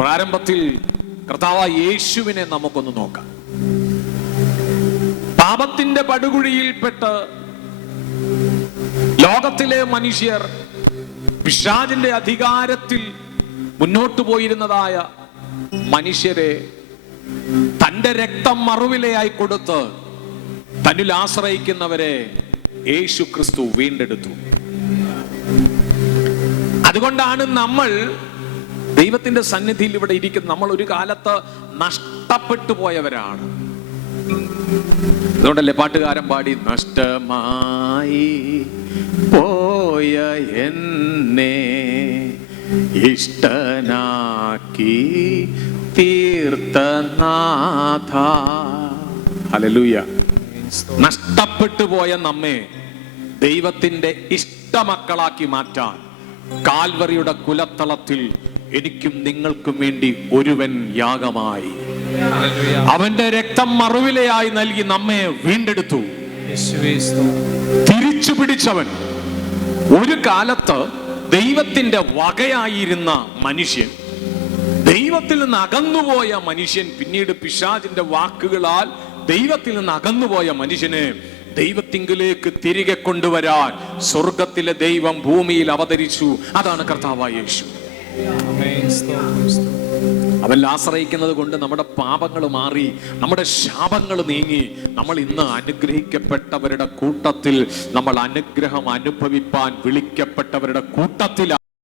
പ്രാരംഭത്തിൽ കർത്താവായ യേശുവിനെ നമുക്കൊന്ന് നോക്കാം. പാപത്തിന്റെ പടുകുഴിയിൽപ്പെട്ട് ലോകത്തിലെ മനുഷ്യർ പിശാചിന്റെ അധികാരത്തിൽ മുന്നോട്ടു പോയിരുന്നതായ മനുഷ്യരെ തന്റെ രക്തം മറുവിലയായി കൊടുത്ത് തന്നിൽ ആശ്രയിക്കുന്നവരെ യേശു ക്രിസ്തു വീണ്ടെടുത്തു. അതുകൊണ്ടാണ് നമ്മൾ ദൈവത്തിന്റെ സന്നിധിയിൽ ഇവിടെ ഇരിക്കുന്നത്. നമ്മൾ ഒരു കാലത്ത് നഷ്ടപ്പെട്ടു പോയവരാണ്. അതുകൊണ്ടല്ലേ പാട്ടുകാരൻ പാടി, നഷ്ടമായി പോയ എന്നെ ഇഷ്ടനാക്കി തീർത്ത നാഥ. ഹല്ലേലൂയ. നഷ്ടപ്പെട്ടു പോയ നമ്മെ ദൈവത്തിന്റെ ഇഷ്ടമക്കളാക്കി മാറ്റാൻ കാൽവറിയുടെ കുലത്തളത്തിൽ എനിക്കും നിങ്ങൾക്കും വേണ്ടി ഒരുവൻ യാഗമായി അവന്റെ രക്തം മറുവിലയായി നൽകി നമ്മെ വീണ്ടെടുത്തു. തിരിച്ചു പിടിച്ചവൻ. ഒരു കാലത്ത് ദൈവത്തിന്റെ വകയായിരുന്ന മനുഷ്യൻ, ദൈവത്തിൽ നിന്ന് അകന്നുപോയ മനുഷ്യൻ, പിന്നീട് പിശാചിന്റെ വാക്കുകളാൽ ദൈവത്തിൽ നിന്ന് അകന്നുപോയ മനുഷ്യനെ ദൈവത്തിങ്കിലേക്ക് തിരികെ കൊണ്ടുവരാൻ സ്വർഗത്തിലെ ദൈവം ഭൂമിയിൽ അവതരിച്ചു. അതാണ് കർത്താവായ യേശു. അവൻ ആശ്രയിക്കുന്നത് കൊണ്ട് നമ്മുടെ പാപങ്ങൾ മാറി, നമ്മുടെ ശാപങ്ങൾ നീങ്ങി. നമ്മൾ ഇന്ന് അനുഗ്രഹിക്കപ്പെട്ടവരുടെ കൂട്ടത്തിൽ, നമ്മൾ അനുഗ്രഹം അനുഭവിപ്പാൻ വിളിക്കപ്പെട്ടവരുടെ കൂട്ടത്തിൽ